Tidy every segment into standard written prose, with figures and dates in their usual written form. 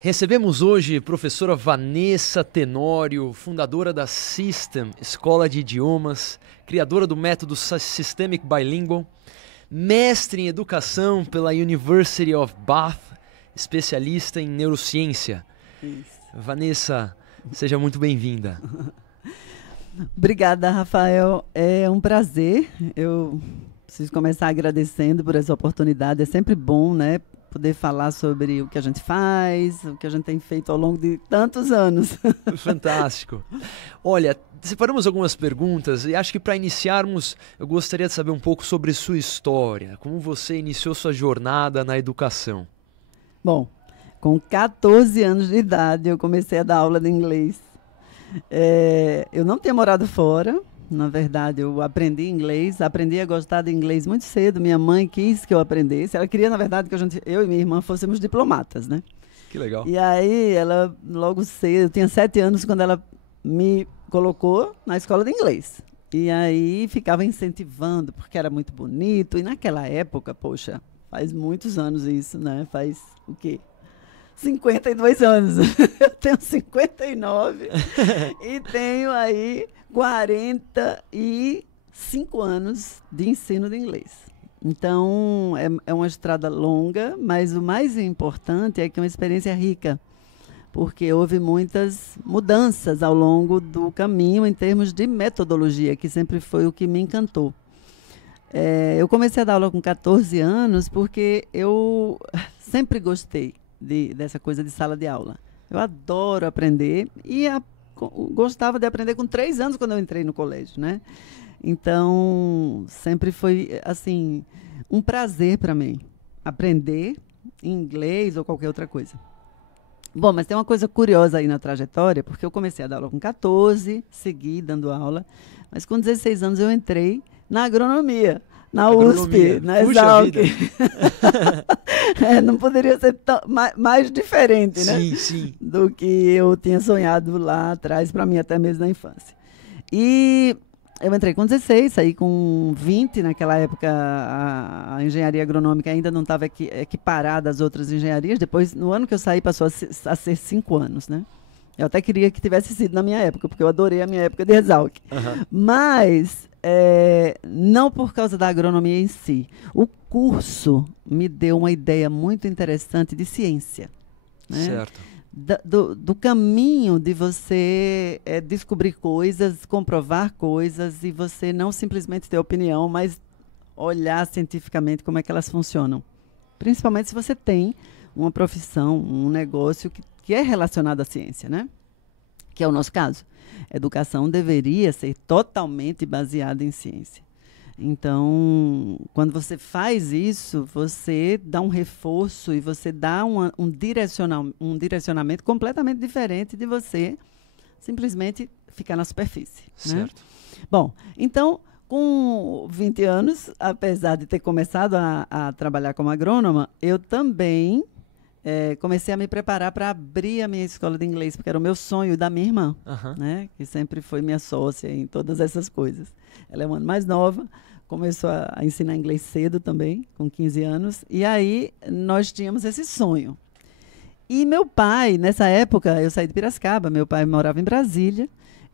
Recebemos hoje professora Vanessa Tenório, fundadora da System, Escola de Idiomas, criadora do método Systemic Bilingual, mestre em educação pela University of Bath, especialista em neurociência. Isso. Vanessa, seja muito bem-vinda. Obrigada, Rafael. É um prazer. Eu preciso começar agradecendo por essa oportunidade. É sempre bom, né, poder falar sobre o que a gente faz, o que a gente tem feito ao longo de tantos anos. Fantástico. Olha, separamos algumas perguntas e acho que para iniciarmos eu gostaria de saber um pouco sobre sua história, como você iniciou sua jornada na educação. Bom, com 14 anos de idade eu comecei a dar aula de inglês. Eu não tinha morado fora. Na verdade, eu aprendi inglês, aprendi a gostar de inglês muito cedo. Minha mãe quis que eu aprendesse. Ela queria, na verdade, que eu e minha irmã fôssemos diplomatas, né? Que legal. E aí, ela, logo cedo, eu tinha 7 anos quando ela me colocou na escola de inglês. E aí, ficava incentivando, porque era muito bonito. E naquela época, poxa, faz muitos anos isso, né? Faz o quê? 52 anos. Eu tenho 59 e tenho aí 45 anos de ensino de inglês. Então, é uma estrada longa, mas o mais importante é que é uma experiência rica, porque houve muitas mudanças ao longo do caminho em termos de metodologia, que sempre foi o que me encantou. Eu comecei a dar aula com 14 anos porque eu sempre gostei dessa coisa de sala de aula. Eu adoro aprender e gostava de aprender com 3 anos quando eu entrei no colégio, né? Então, sempre foi, assim, um prazer para mim aprender inglês ou qualquer outra coisa. Bom, mas tem uma coisa curiosa aí na trajetória, porque eu comecei a dar aula com 14, segui dando aula, mas com 16 anos eu entrei na agronomia. Na USP, na Exalc. Não poderia ser mais diferente, né? Sim, sim. Do que eu tinha sonhado lá atrás, para mim, até mesmo na infância. E eu entrei com 16, saí com 20. Naquela época, a engenharia agronômica ainda não estava equiparada às outras engenharias. Depois, no ano que eu saí, passou a ser 5 anos, né? Eu até queria que tivesse sido na minha época, porque eu adorei a minha época de Exalc. Uhum. Mas não por causa da agronomia em si. O curso me deu uma ideia muito interessante de ciência, né? Certo. Do caminho de você descobrir coisas, comprovar coisas, e você não simplesmente ter opinião, mas olhar cientificamente como é que elas funcionam. Principalmente se você tem uma profissão, um negócio que é relacionado à ciência, né? Que é o nosso caso. A educação deveria ser totalmente baseada em ciência. Então, quando você faz isso, você dá um reforço e você dá um direcionamento completamente diferente de você simplesmente ficar na superfície. Certo. Né? Bom, então, com 20 anos, apesar de ter começado a trabalhar como agrônoma, eu também comecei a me preparar para abrir a minha escola de inglês, porque era o meu sonho da minha irmã, né, que sempre foi minha sócia em todas essas coisas. Ela é um ano mais nova, começou a ensinar inglês cedo também, com 15 anos, e aí nós tínhamos esse sonho. E meu pai, nessa época, eu saí de Piracicaba, meu pai morava em Brasília,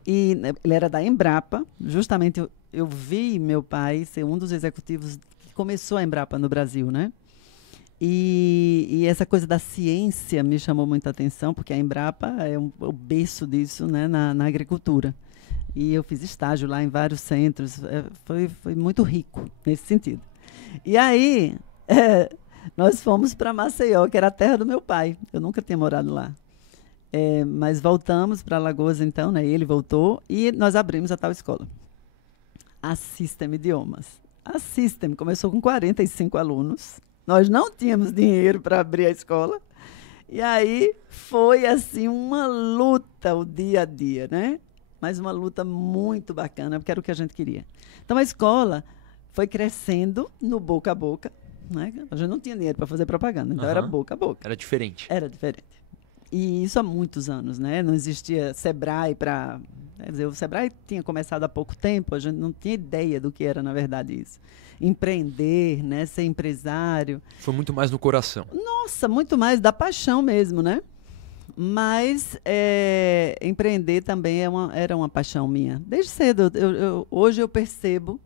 e ele era da Embrapa. Justamente eu vi meu pai ser um dos executivos que começou a Embrapa no Brasil, né? E essa coisa da ciência me chamou muita atenção, porque a Embrapa é o berço disso, né, na agricultura. E eu fiz estágio lá em vários centros, foi muito rico nesse sentido. E aí, nós fomos para Maceió, que era a terra do meu pai. Eu nunca tinha morado lá. Mas voltamos para Alagoas, então, né, ele voltou, e nós abrimos a tal escola. A System Idiomas. A System começou com 45 alunos. Nós não tínhamos dinheiro para abrir a escola. E aí foi assim uma luta o dia a dia, né? Mas uma luta muito bacana, porque era o que a gente queria. Então a escola foi crescendo no boca a boca, né? A gente não tinha dinheiro para fazer propaganda, então era boca a boca. Era diferente. Era diferente. E isso há muitos anos, né? Não existia Sebrae para... Quer dizer, o Sebrae tinha começado há pouco tempo, a gente não tinha ideia do que era, na verdade, isso. Empreender, né? Ser empresário. Foi muito mais no coração. Nossa, muito mais da paixão mesmo, né? Mas empreender também era uma paixão minha. Desde cedo, hoje eu percebo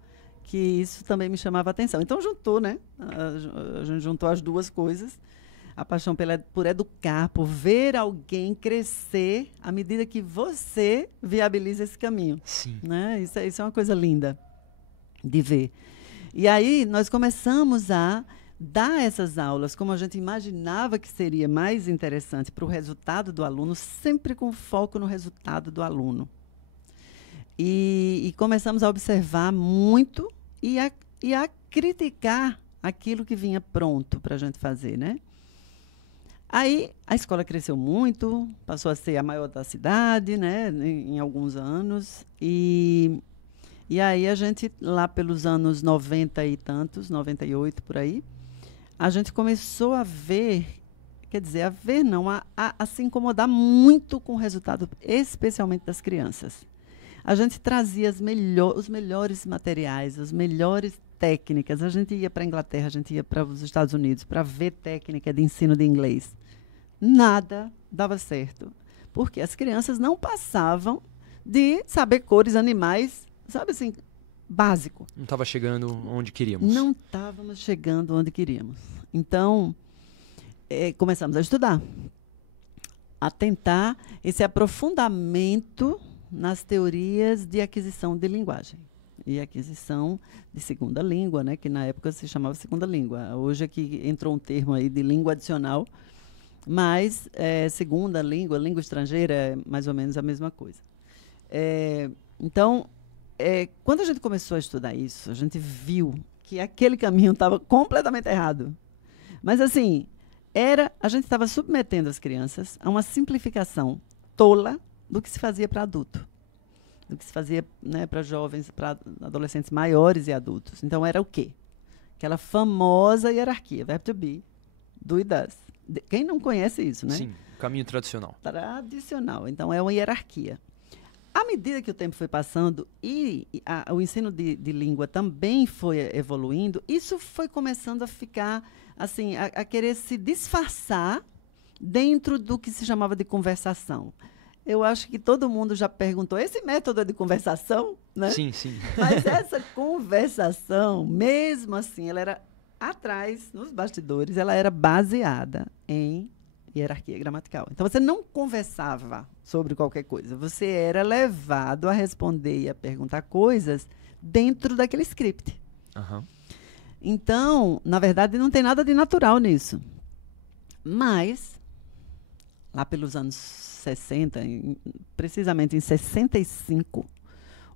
que isso também me chamava a atenção. Então juntou, né? A gente juntou as duas coisas. A paixão por educar, por ver alguém crescer à medida que você viabiliza esse caminho. Sim. Né? Isso é uma coisa linda de ver. E aí nós começamos a dar essas aulas como a gente imaginava que seria mais interessante para o resultado do aluno, sempre com foco no resultado do aluno. E começamos a observar muito e a criticar aquilo que vinha pronto para a gente fazer, né? Aí a escola cresceu muito, passou a ser a maior da cidade, né, em alguns anos. E aí a gente, lá pelos anos 90 e tantos, 98 por aí, a gente começou a ver, quer dizer, a se incomodar muito com o resultado, especialmente das crianças. A gente trazia os melhores materiais, as melhores técnicas. A gente ia para a Inglaterra, a gente ia para os Estados Unidos para ver técnica de ensino de inglês. Nada dava certo, porque as crianças não passavam de saber cores, animais, sabe assim, básico. Não estava chegando onde queríamos. Não estávamos chegando onde queríamos. Então, começamos a estudar, a tentar esse aprofundamento nas teorias de aquisição de linguagem e aquisição de segunda língua, né, que na época se chamava segunda língua. Hoje é que entrou um termo aí de língua adicional, mas segunda língua, língua estrangeira, é mais ou menos a mesma coisa. Então, quando a gente começou a estudar isso, a gente viu que aquele caminho estava completamente errado. Mas, assim, a gente estava submetendo as crianças a uma simplificação tola do que se fazia para adulto, do que se fazia, né, para jovens, para adolescentes maiores e adultos. Então, era o quê? Aquela famosa hierarquia, verbo to be, do e does. Quem não conhece isso, né? Sim, caminho tradicional. Tradicional. Então, é uma hierarquia. À medida que o tempo foi passando e o ensino de língua também foi evoluindo, isso foi começando a ficar, assim, a querer se disfarçar dentro do que se chamava de conversação. Eu acho que todo mundo já perguntou, esse método é de conversação, né? Sim, sim. Mas essa conversação, mesmo assim, ela era atrás, nos bastidores, ela era baseada em hierarquia gramatical. Então, você não conversava sobre qualquer coisa. Você era levado a responder e a perguntar coisas dentro daquele script. Uhum. Então, na verdade, não tem nada de natural nisso. Mas, lá pelos anos 60, precisamente em 65,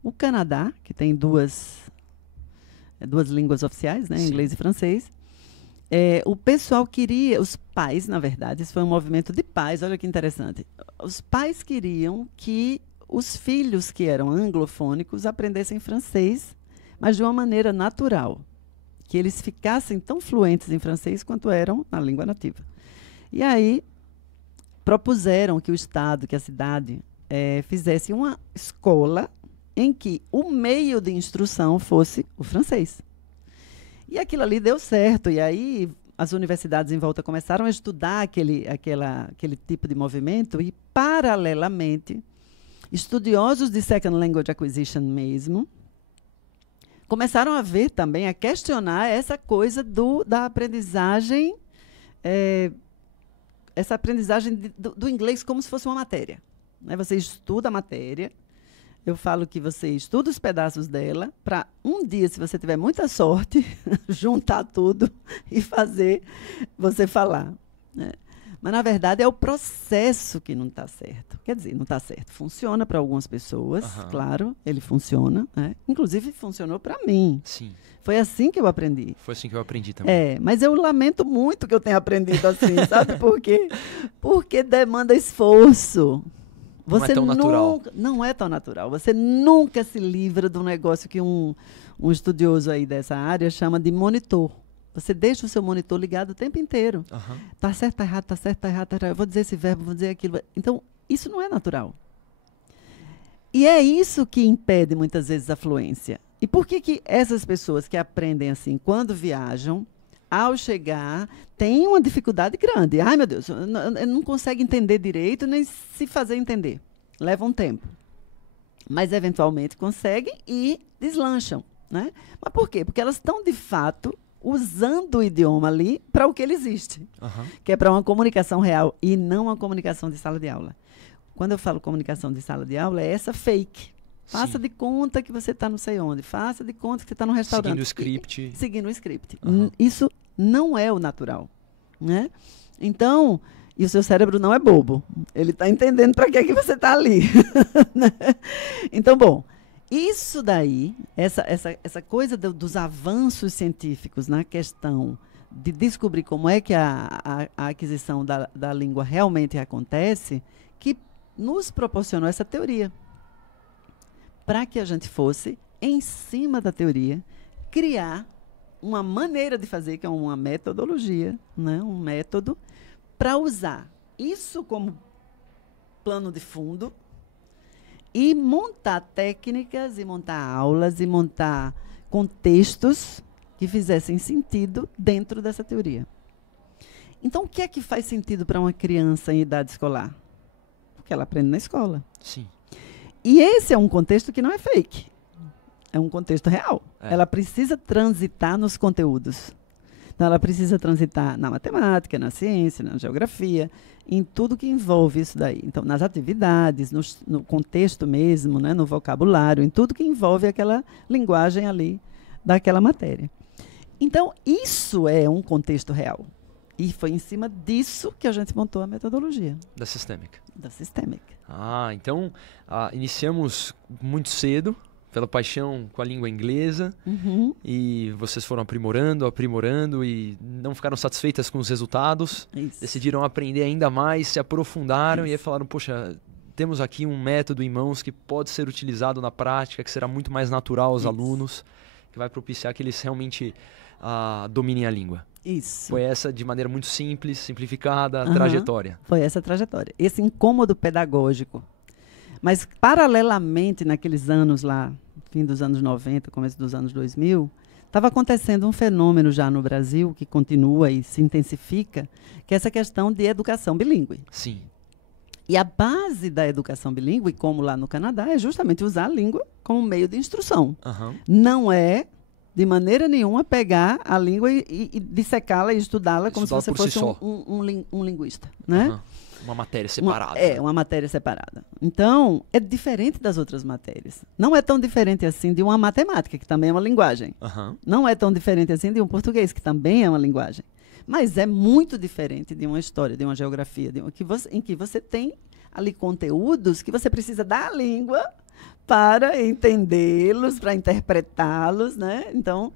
o Canadá, que tem duas línguas oficiais, né, inglês e francês, o pessoal queria, os pais, na verdade, isso foi um movimento de pais, olha que interessante. Os pais queriam que os filhos que eram anglofônicos aprendessem francês, mas de uma maneira natural, que eles ficassem tão fluentes em francês quanto eram na língua nativa. E aí propuseram que o Estado, que a cidade, fizesse uma escola em que o meio de instrução fosse o francês. E aquilo ali deu certo, e aí as universidades em volta começaram a estudar aquele tipo de movimento e, paralelamente, estudiosos de Second Language Acquisition mesmo começaram a ver também, a questionar essa coisa da aprendizagem, essa aprendizagem do inglês como se fosse uma matéria. Né? Você estuda a matéria, eu falo que você estuda os pedaços dela para um dia, se você tiver muita sorte, juntar tudo e fazer você falar. Né? Mas, na verdade, é o processo que não está certo. Quer dizer, não está certo. Funciona para algumas pessoas, claro, ele funciona. Né? Inclusive, funcionou para mim. Sim. Foi assim que eu aprendi. Foi assim que eu aprendi também. Mas eu lamento muito que eu tenha aprendido assim, sabe por quê? Porque demanda esforço. Não é tão natural. Não é tão natural. Você nunca se livra de um negócio que um estudioso aí dessa área chama de monitor. Você deixa o seu monitor ligado o tempo inteiro. Tá certo, tá errado, tá certo, tá errado, tá errado. Eu vou dizer esse verbo, vou dizer aquilo. Então, isso não é natural. E é isso que impede muitas vezes a fluência. E por que essas pessoas que aprendem assim, quando viajam, ao chegar, tem uma dificuldade grande. Ai, meu Deus, não consegue entender direito, nem se fazer entender. Leva um tempo. Mas, eventualmente, conseguem e deslancham, né? Mas por quê? Porque elas estão, de fato, usando o idioma ali para o que ele existe, que é para uma comunicação real e não uma comunicação de sala de aula. Quando eu falo comunicação de sala de aula, é essa fake. Faça de conta que você está não sei onde. Faça de conta que você está no restaurante. Seguindo o script. Seguindo o script. Isso não é o natural, né? Então, e o seu cérebro não é bobo. Ele está entendendo para que é que você está ali. Né? Então, bom, isso daí, essa coisa dos avanços científicos na questão de descobrir como é que a aquisição da língua realmente acontece, que nos proporcionou essa teoria. Para que a gente fosse, em cima da teoria, criar uma maneira de fazer, que é uma metodologia, né? Um método, para usar isso como plano de fundo e montar técnicas, e montar aulas, e montar contextos que fizessem sentido dentro dessa teoria. Então, o que é que faz sentido para uma criança em idade escolar? Porque ela aprende na escola. Sim. E esse é um contexto que não é fake. É um contexto real. Ela precisa transitar nos conteúdos. Então, ela precisa transitar na matemática, na ciência, na geografia, em tudo que envolve isso daí. Então, nas atividades, no contexto mesmo, né, no vocabulário, em tudo que envolve aquela linguagem ali daquela matéria. Então, isso é um contexto real. E foi em cima disso que a gente montou a metodologia. Da Systemic. Da Systemic. Então, iniciamos muito cedo, pela paixão com a língua inglesa, e vocês foram aprimorando e não ficaram satisfeitas com os resultados. Isso. Decidiram aprender ainda mais, se aprofundaram e aí falaram, poxa, temos aqui um método em mãos que pode ser utilizado na prática, que será muito mais natural aos alunos, que vai propiciar que eles realmente dominem a língua. Isso. Foi essa, de maneira muito simples, simplificada, a trajetória. Foi essa a trajetória. Esse incômodo pedagógico. Mas, paralelamente, naqueles anos lá, fim dos anos 90, começo dos anos 2000, estava acontecendo um fenômeno já no Brasil, que continua e se intensifica, que é essa questão de educação bilíngue. Sim. E a base da educação bilíngue, como lá no Canadá, é justamente usar a língua como meio de instrução. Não é, de maneira nenhuma, pegar a língua e dissecá-la e estudá-la como se você fosse um linguista, né? Uma matéria separada. Uma matéria separada. Então, é diferente das outras matérias. Não é tão diferente assim de uma matemática, que também é uma linguagem. Não é tão diferente assim de um português, que também é uma linguagem. Mas é muito diferente de uma história, de uma geografia, em que você tem ali conteúdos que você precisa da língua para entendê-los, para interpretá-los, né? Então,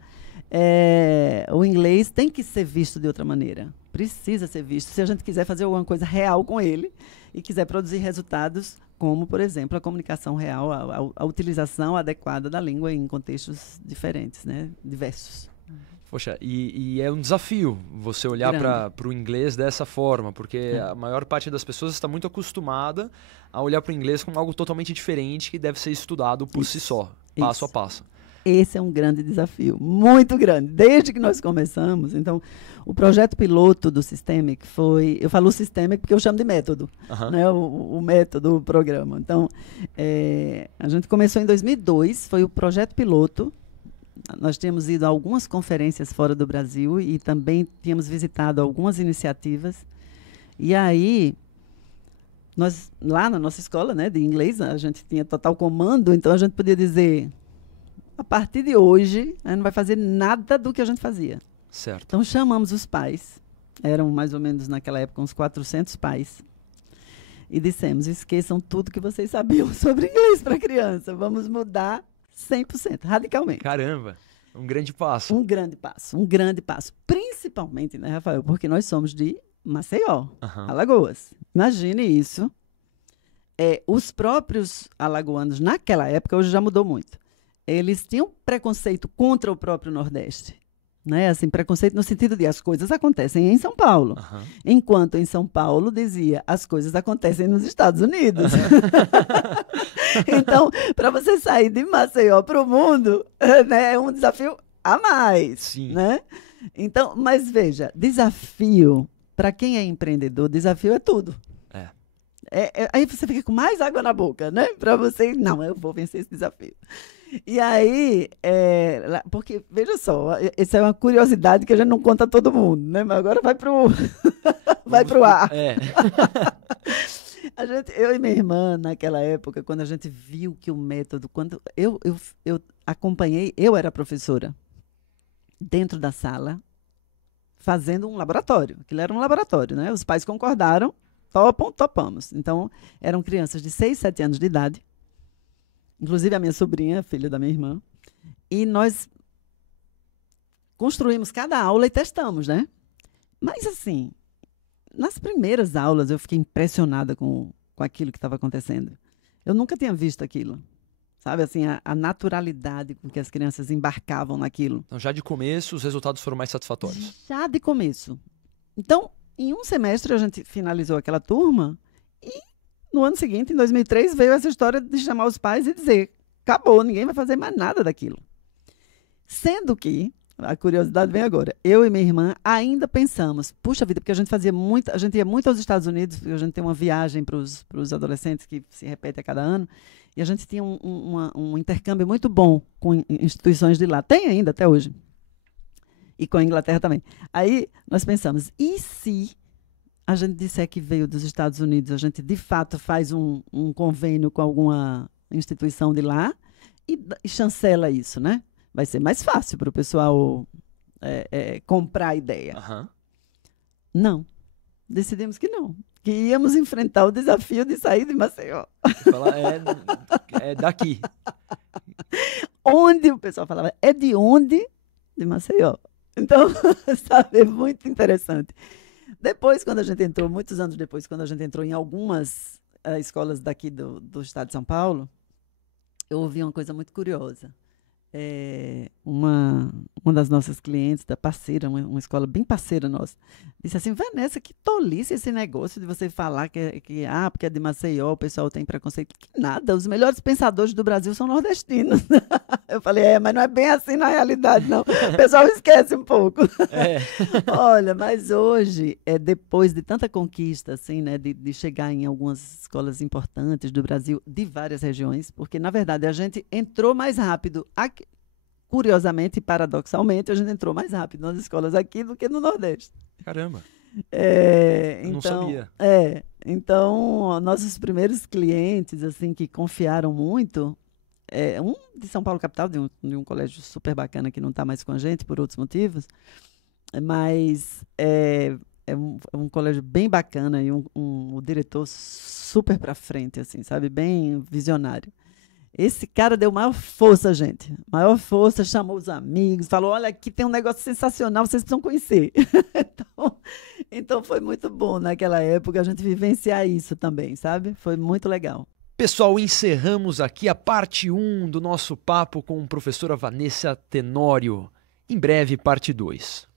o inglês tem que ser visto de outra maneira. Precisa ser visto. Se a gente quiser fazer alguma coisa real com ele e quiser produzir resultados, como, por exemplo, a comunicação real, a utilização adequada da língua em contextos diferentes, né? Diversos. Poxa, e é um desafio você olhar para o inglês dessa forma, porque a maior parte das pessoas está muito acostumada a olhar para o inglês como algo totalmente diferente que deve ser estudado por si só, passo a passo. Esse é um grande desafio, muito grande. Desde que nós começamos, então, o projeto piloto do Systemic foi... Eu falo Systemic porque eu chamo de método, né? O método, o programa. Então, a gente começou em 2002, foi o projeto piloto. Nós tínhamos ido a algumas conferências fora do Brasil e também tínhamos visitado algumas iniciativas. E aí, nós, lá na nossa escola, né, de inglês, a gente tinha total comando, então a gente podia dizer... A partir de hoje, a gente não vai fazer nada do que a gente fazia. Certo. Então, chamamos os pais. Eram, mais ou menos, naquela época, uns 400 pais. E dissemos, esqueçam tudo que vocês sabiam sobre inglês para criança. Vamos mudar 100%, radicalmente. Caramba, um grande passo. Um grande passo, um grande passo. Principalmente, né, Rafael? Porque nós somos de Maceió, Alagoas. Imagine isso. Os próprios alagoanos, naquela época, hoje já mudou muito. Eles tinham preconceito contra o próprio Nordeste. Né? Assim, preconceito no sentido de as coisas acontecem em São Paulo. Enquanto em São Paulo dizia, as coisas acontecem nos Estados Unidos. Então, para você sair de Maceió para o mundo, né, é um desafio a mais. Sim. Né? Então, mas veja, desafio, para quem é empreendedor, desafio é tudo. É. Aí você fica com mais água na boca, né? Para você, não, eu vou vencer esse desafio. E aí, porque, veja só, essa é uma curiosidade que a gente não conta a todo mundo, né? Mas agora vai pro ar. É. Eu e minha irmã, naquela época, quando a gente viu que o método, quando eu acompanhei, eu era professora, dentro da sala, fazendo um laboratório. Aquilo era um laboratório, né? Os pais concordaram, topamos. Então, eram crianças de 6, 7 anos de idade, inclusive a minha sobrinha, filha da minha irmã, e nós construímos cada aula e testamos, né? Mas, assim, nas primeiras aulas eu fiquei impressionada com aquilo que estava acontecendo. Eu nunca tinha visto aquilo. Sabe, assim, a naturalidade com que as crianças embarcavam naquilo. Então, já de começo, os resultados foram mais satisfatórios. Já de começo. Então, em um semestre, a gente finalizou aquela turma e, no ano seguinte, em 2003, veio essa história de chamar os pais e dizer, acabou, ninguém vai fazer mais nada daquilo. Sendo que, a curiosidade vem agora, eu e minha irmã ainda pensamos, puxa vida, porque a gente ia muito aos Estados Unidos, porque a gente tem uma viagem para os adolescentes que se repete a cada ano, e a gente tinha um intercâmbio muito bom com instituições de lá. Tem ainda, até hoje. E com a Inglaterra também. Aí nós pensamos, e se a gente disser que veio dos Estados Unidos, a gente de fato faz um convênio com alguma instituição de lá e chancela isso, né? Vai ser mais fácil para o pessoal comprar a ideia. Uhum. Não. Decidimos que não. Que íamos enfrentar o desafio de sair de Maceió. Falar, é daqui. Onde o pessoal falava, é de onde? De Maceió. Então, sabe, é muito interessante. Depois, quando a gente entrou, muitos anos depois, quando a gente entrou em algumas escolas daqui do estado de São Paulo, eu ouvi uma coisa muito curiosa. Uma das nossas clientes, da parceira, uma escola bem parceira nossa, disse assim, Vanessa, que tolice esse negócio de você falar porque é de Maceió, o pessoal tem preconceito. Que nada, os melhores pensadores do Brasil são nordestinos. Eu falei, mas não é bem assim na realidade, não. O pessoal esquece um pouco. Olha, mas hoje, depois de tanta conquista, assim, né, de chegar em algumas escolas importantes do Brasil, de várias regiões, porque, na verdade, a gente entrou mais rápido aqui. Curiosamente e paradoxalmente, a gente entrou mais rápido nas escolas aqui do que no Nordeste. Caramba. Então, não sabia. Então, nossos primeiros clientes, assim, que confiaram muito, um de São Paulo capital, de um colégio super bacana que não está mais com a gente por outros motivos, mas é um colégio bem bacana e um diretor super para frente, assim, sabe? Bem visionário. Esse cara deu maior força, gente. Maior força, chamou os amigos, falou, olha, aqui tem um negócio sensacional, vocês precisam conhecer. Então foi muito bom naquela época a gente vivenciar isso também, sabe? Foi muito legal. Pessoal, encerramos aqui a parte 1 do nosso papo com a professora Vanessa Tenório. Em breve, parte 2.